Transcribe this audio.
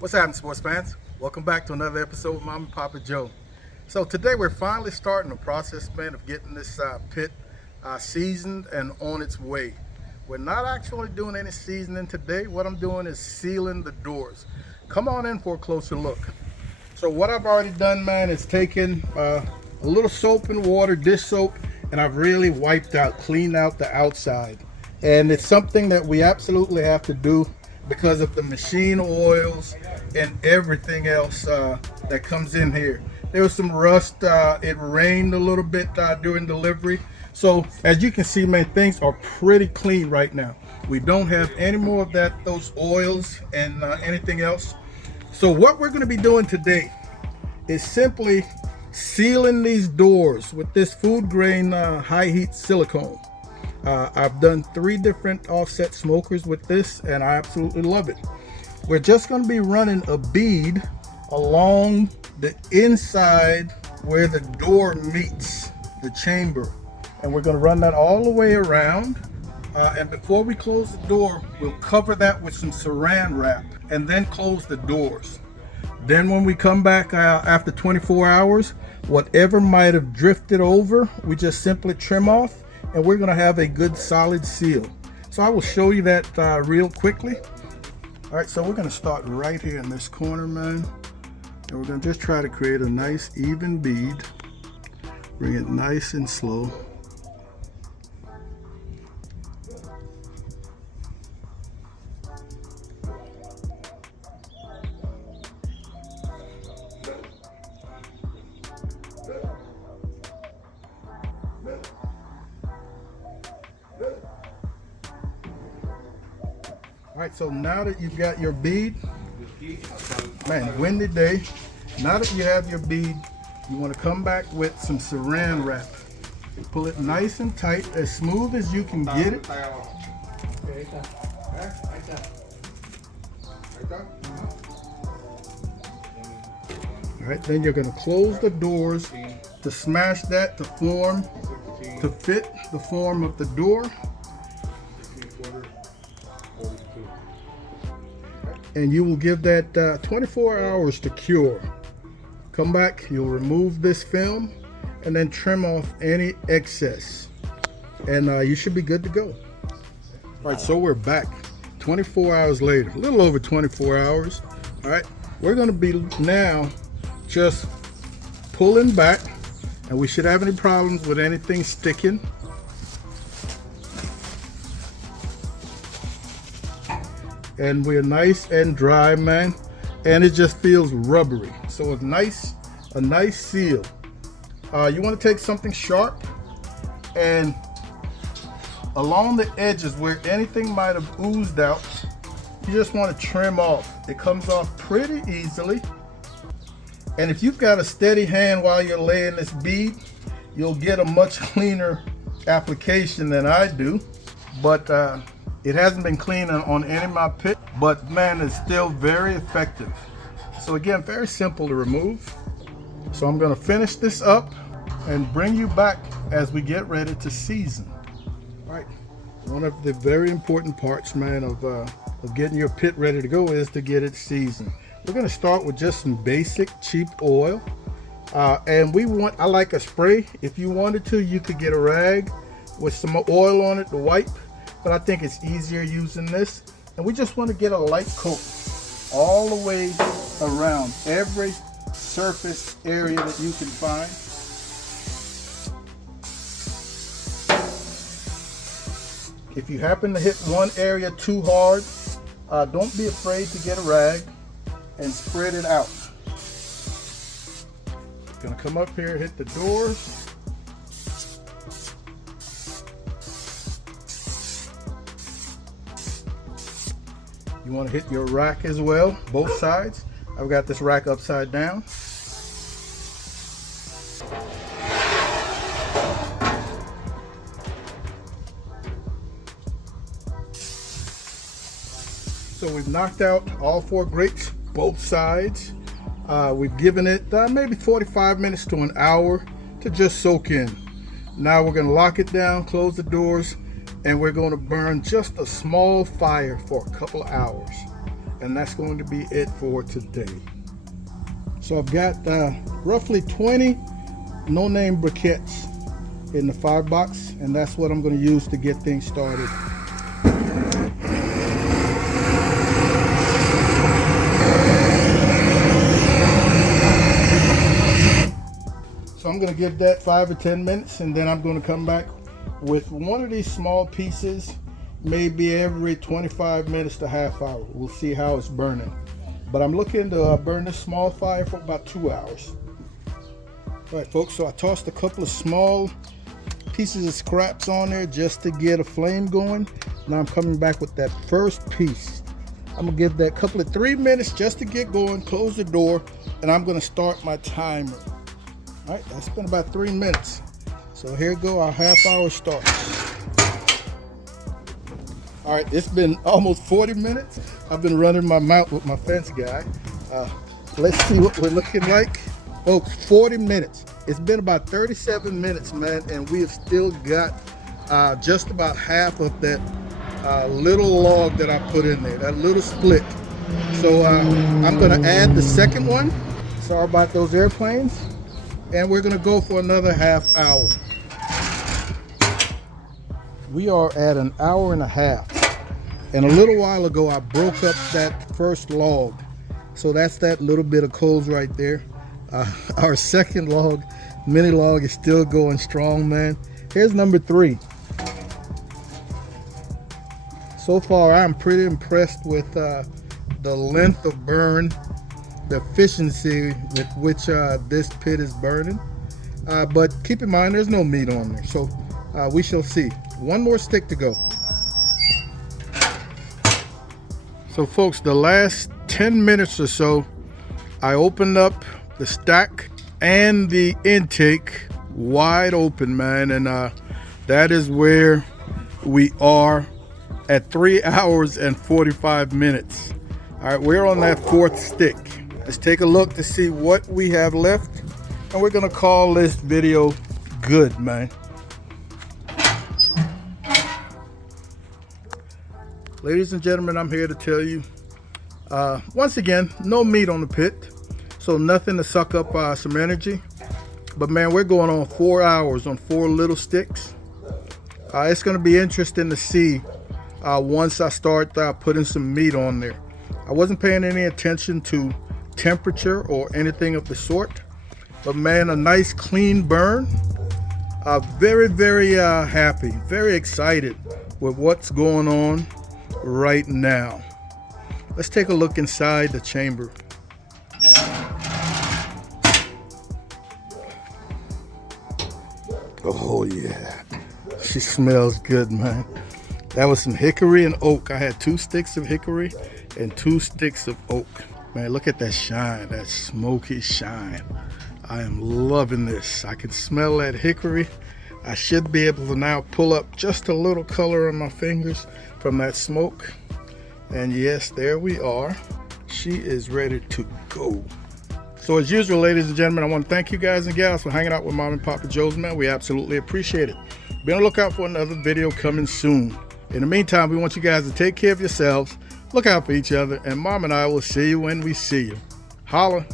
What's happening, sports fans? Welcome back to another episode with Mom and Papa Joe. So today we're finally starting the process, man, of getting this pit seasoned and on its way. We're not actually doing any seasoning today. What I'm doing is sealing the doors. Come on in for a closer look. So what I've already done, man, is taken a little soap and water, dish soap, and I've really wiped out, cleaned out the outside. And it's something that we absolutely have to do because of the machine oils and everything else that comes in here. There was some rust. It rained a little bit during delivery. So as you can see, man, things are pretty clean right now. We don't have any more of those oils and anything else. So what we're going to be doing today is simply sealing these doors with this food grain high heat silicone. I've done 3 different offset smokers with this and I absolutely love it. We're just going to be running a bead along the inside where the door meets the chamber, and we're going to run that all the way around. And before we close the door, we'll cover that with some saran wrap and then close the doors. Then when we come back after 24 hours, whatever might have drifted over, we just simply trim off and we're going to have a good solid seal. So I will show you that real quickly. All right, so we're going to start right here in this corner, man. And we're going to just try to create a nice even bead. Bring it nice and slow. All right, so now that you've got your bead, man, windy day. Now that you have your bead, you want to come back with some saran wrap. Pull it nice and tight, as smooth as you can get it. All right, then you're going to close the doors to smash that to fit the form of the door. And you will give that 24 hours to cure. Come back, you'll remove this film and then trim off any excess. And you should be good to go. All right, so we're back 24 hours later, a little over 24 hours. All right, we're gonna be now just pulling back, and we should have any problems with anything sticking. And we're nice and dry, man, and it just feels rubbery. So a nice seal. You want to take something sharp and along the edges where anything might have oozed out, you just want to trim off. It comes off pretty easily. And if you've got a steady hand while you're laying this bead, you'll get a much cleaner application than I do. But it hasn't been cleaned on any of my pit, but man, it's still very effective. So again, very simple to remove. So I'm going to finish this up and bring you back as we get ready to season. All right, one of the very important parts, man, of getting your pit ready to go is to get it seasoned. We're going to start with just some basic cheap oil, and I like a spray. If you wanted to, you could get a rag with some oil on it to wipe. But I think it's easier using this. And we just want to get a light coat all the way around every surface area that you can find. If you happen to hit one area too hard, don't be afraid to get a rag and spread it out. Gonna come up here, hit the doors. You want to hit your rack as well, both sides. I've got this rack upside down. So we've knocked out all 4 grates, both sides. We've given it maybe 45 minutes to an hour to just soak in. Now we're going to lock it down, close the doors, and we're going to burn just a small fire for a couple of hours. and that's going to be it for today. So I've got roughly 20 no-name briquettes in the firebox, and that's what I'm going to use to get things started. So I'm going to give that 5 or 10 minutes, and then I'm going to come back with one of these small pieces, maybe every 25 minutes to half hour. We'll see how it's burning. But I'm looking to burn this small fire for about 2 hours. All right, folks, so I tossed a couple of small pieces of scraps on there just to get a flame going. Now I'm coming back with that first piece. I'm gonna give that couple of 3 minutes just to get going, close the door, and I'm gonna start my timer. All right, that's been about 3 minutes. So here go, our half hour start. All right, it's been almost 40 minutes. I've been running my mouth with my fence guy. Let's see what we're looking like. Folks, 40 minutes. It's been about 37 minutes, man, and we have still got just about half of that little log that I put in there, that little split. So I'm gonna add the second one. Sorry about those airplanes. And we're gonna go for another half hour. We are at an hour and a half. And a little while ago, I broke up that first log. So that's that little bit of coals right there. Our second log, mini log, is still going strong, man. Here's number 3. So far, I'm pretty impressed with the length of burn, the efficiency with which this pit is burning. But keep in mind, there's no meat on there. So we shall see. One more stick to go. So folks, the last 10 minutes or so, I opened up the stack and the intake wide open, man. And that is where we are at 3 hours and 45 minutes. All right, we're on that 4th stick. Let's take a look to see what we have left. And we're gonna call this video good, man. Ladies and gentlemen, I'm here to tell you, once again, no meat on the pit, so nothing to suck up some energy. But man, we're going on 4 hours on 4 little sticks. It's gonna be interesting to see once I start putting some meat on there. I wasn't paying any attention to temperature or anything of the sort, but man, a nice clean burn. Very, very happy, very excited with what's going on right now. Let's take a look inside the chamber. Oh yeah, she smells good, man. That was some hickory and oak. I had 2 sticks of hickory and 2 sticks of oak. Man, look at that shine, that smoky shine. I am loving this. I can smell that hickory. I should be able to now pull up just a little color on my fingers from that smoke. And yes, there we are. She is ready to go. So as usual, ladies and gentlemen, I want to thank you guys and gals for hanging out with Mom and Papa Joe's, man. We absolutely appreciate it. Be on the lookout for another video coming soon. In the meantime, we want you guys to take care of yourselves, look out for each other, and Mom and I will see you when we see you. Holla.